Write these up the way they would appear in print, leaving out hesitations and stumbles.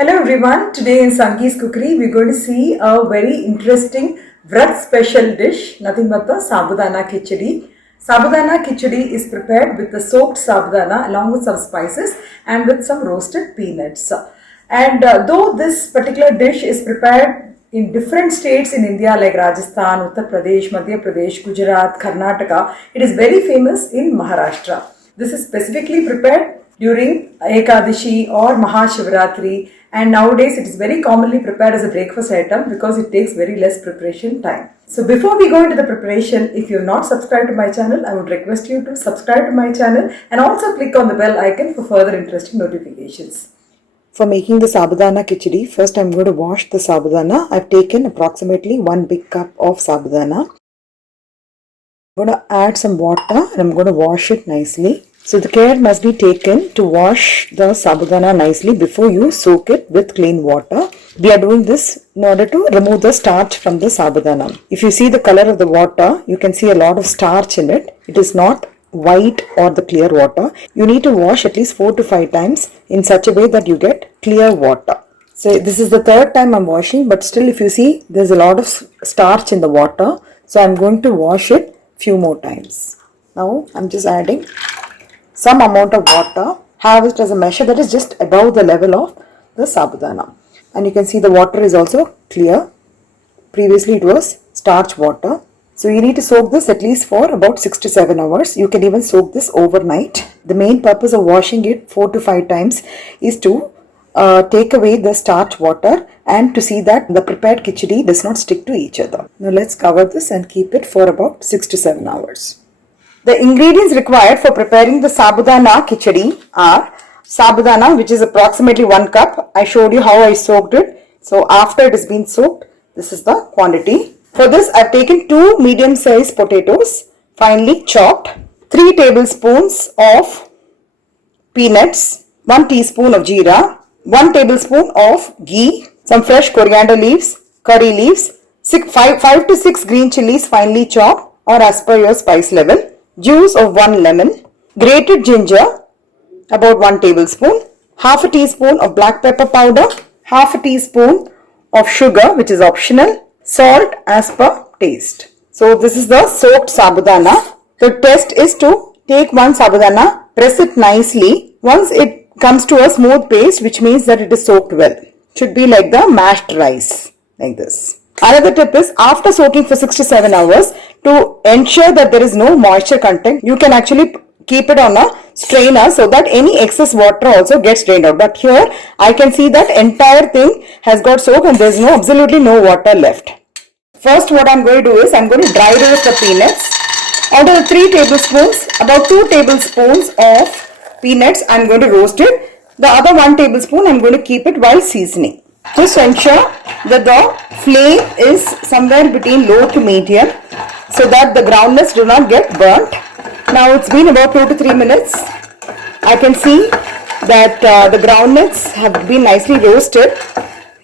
Hello everyone, today in Sangee's Cookery we're going to see a very interesting Vrat special dish, nothing but the Sabudana Khichdi. Sabudana Khichdi is prepared with the soaked Sabudana along with some spices and with some roasted peanuts. And though this particular dish is prepared in different states in India like Rajasthan, Uttar Pradesh, Madhya Pradesh, Gujarat, Karnataka, it is very famous in Maharashtra. This is specifically prepared during Ekadashi or Mahashivratri, and nowadays it is very commonly prepared as a breakfast item because it takes very less preparation time. So before we go into the preparation, if you have not subscribed to my channel, I would request you to subscribe to my channel and also click on the bell icon for further interesting notifications. For making the Sabudana Khichdi, first I am going to wash the Sabudana. I have taken approximately 1 big cup of Sabudana. I am going to add some water and I am going to wash it nicely. So the care must be taken to wash the Sabudana nicely before you soak it with clean water. We are doing this in order to remove the starch from the Sabudana. If you see the color of the water, you can see a lot of starch in it. It is not white or the clear water. You need to wash at least 4 to 5 times in such a way that you get clear water. So this is the third time I'm washing, but still if you see there's a lot of starch in the water. So I'm going to wash it few more times. Now I'm just adding some amount of water. Have it as a measure that is just above the level of the Sabudana. And you can see the water is also clear. Previously it was starch water. So you need to soak this at least for about 6 to 7 hours. You can even soak this overnight. The main purpose of washing it 4 to 5 times is to take away the starch water and to see that the prepared khichdi does not stick to each other. Now let's cover this and keep it for about 6 to 7 hours. The ingredients required for preparing the Sabudana Khichdi are Sabudana, which is approximately 1 cup. I showed you how I soaked it. So after it has been soaked, this is the quantity. For this, I have taken 2 medium-sized potatoes, finely chopped, 3 tablespoons of peanuts, 1 teaspoon of jeera, 1 tablespoon of ghee, some fresh coriander leaves, curry leaves, 5 to 6 green chilies finely chopped or as per your spice level, juice of 1 lemon, grated ginger, about 1 tablespoon, half a teaspoon of black pepper powder, half a teaspoon of sugar, which is optional, salt as per taste. So this is the soaked Sabudana. The test is to take one Sabudana, press it nicely. Once it comes to a smooth paste, which means that it is soaked well. It should be like the mashed rice, like this. Another tip is after soaking for 6 to 7 hours, to ensure that there is no moisture content, you can actually keep it on a strainer so that any excess water also gets drained out. But here I can see that entire thing has got soaked and there is absolutely no water left. First what I am going to do is I am going to dry roast the peanuts. Out of the 3 tablespoons, about 2 tablespoons of peanuts I am going to roast it. The other 1 tablespoon I am going to keep it while seasoning. Just ensure that the flame is somewhere between low to medium so that the groundnuts do not get burnt. Now it's been about 2 to 3 minutes. I can see that the groundnuts have been nicely roasted.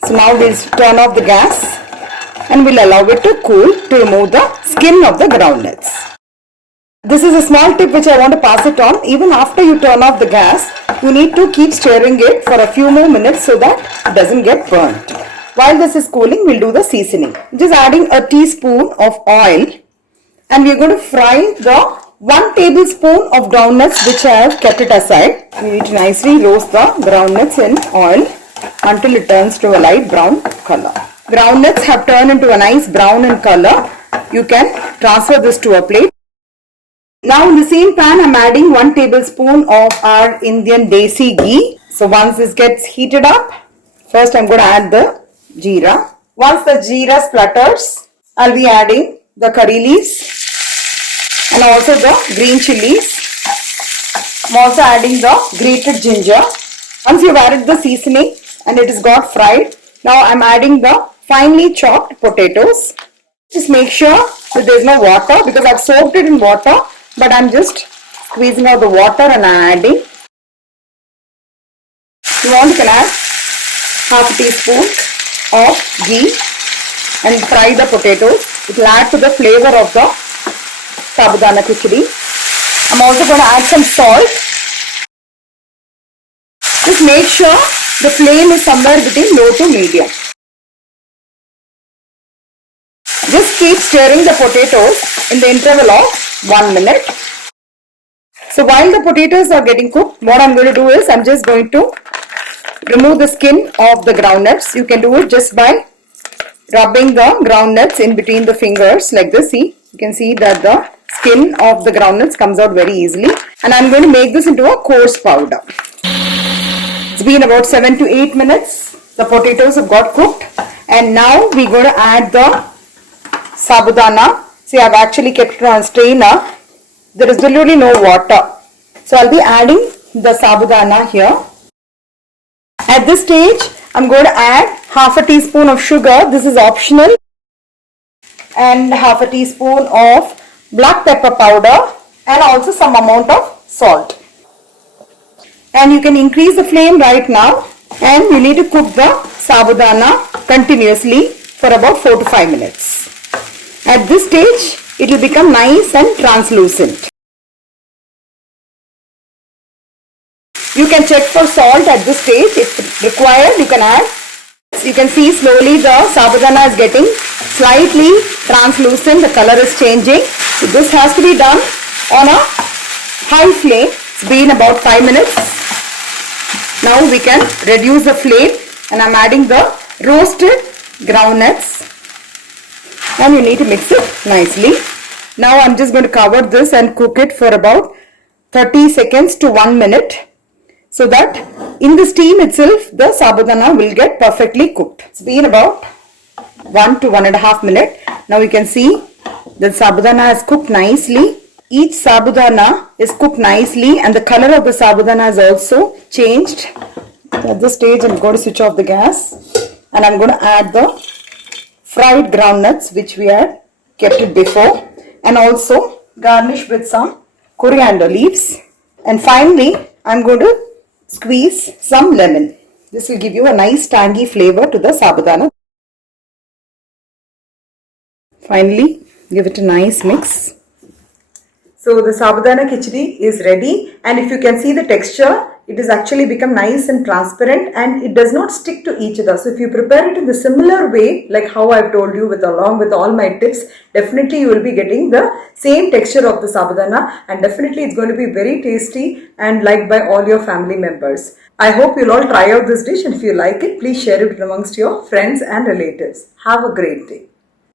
So now we'll turn off the gas and we'll allow it to cool to remove the skin of the groundnuts. This is a small tip which I want to pass it on. Even after you turn off the gas, you need to keep stirring it for a few more minutes so that it doesn't get burnt. While this is cooling, we'll do the seasoning. Just adding a teaspoon of oil and we're going to fry the 1 tablespoon of groundnuts which I have kept it aside. We need to nicely roast the groundnuts in oil until it turns to a light brown color. Groundnuts have turned into a nice brown in color. You can transfer this to a plate. Now in the same pan I am adding 1 tablespoon of our Indian desi ghee. So once this gets heated up, first I am going to add the jeera. Once the jeera splutters, I will be adding the curry leaves and also the green chilies. I am also adding the grated ginger. Once you have added the seasoning and it is got fried, now I am adding the finely chopped potatoes. Just make sure that there is no water because I have soaked it in water, but I am just squeezing out the water and adding. If you want, you can add half a teaspoon of ghee and fry the potatoes. It will add to the flavor of the Sabudana Khichdi. I am also going to add some salt. Just make sure The flame is somewhere between low to medium. Just keep stirring the potatoes in the interval of 1 minute. So while the potatoes are getting cooked, what I'm going to do is I'm just going to remove the skin of the groundnuts. You can do it just by rubbing the groundnuts in between the fingers like this. See, you can see that the skin of the groundnuts comes out very easily. And I'm going to make this into a coarse powder. It's been about 7 to 8 minutes. The potatoes have got cooked. And now we're going to add the sabudana. See, I've actually kept it on a strainer. There is literally no water. So I'll be adding the sabudana here. At this stage, I'm going to add half a teaspoon of sugar. This is optional. And half a teaspoon of black pepper powder and also some amount of salt. And you can increase the flame right now, and you need to cook the sabudana continuously for about 4 to 5 minutes. At this stage, it will become nice and translucent. You can check for salt at this stage. If required, you can add. You can see slowly the sabudana is getting slightly translucent. The color is changing. So this has to be done on a high flame. It's been about 5 minutes. Now we can reduce the flame, and I'm adding the roasted groundnuts, and you need to mix it nicely. Now I'm just going to cover this and cook it for about 30 seconds to 1 minute, so that in the steam itself the sabudana will get perfectly cooked. It's been about 1 to 1.5 minutes. Now you can see the sabudana has cooked nicely. Each sabudana is cooked nicely, and the color of the sabudana has also changed. At this stage, I'm going to switch off the gas, and I'm going to add the fried groundnuts which we had kept it before, and also garnish with some coriander leaves. And finally, I'm going to squeeze some lemon. This will give you a nice tangy flavor to the sabudana. Finally, give it a nice mix. So the sabudana khichdi is ready, and if you can see the texture, it has actually become nice and transparent, and it does not stick to each other. So if you prepare it in the similar way, like how I've told you along with all my tips, definitely you will be getting the same texture of the sabudana, and definitely it's going to be very tasty and liked by all your family members. I hope you'll all try out this dish, and if you like it, please share it amongst your friends and relatives. Have a great day.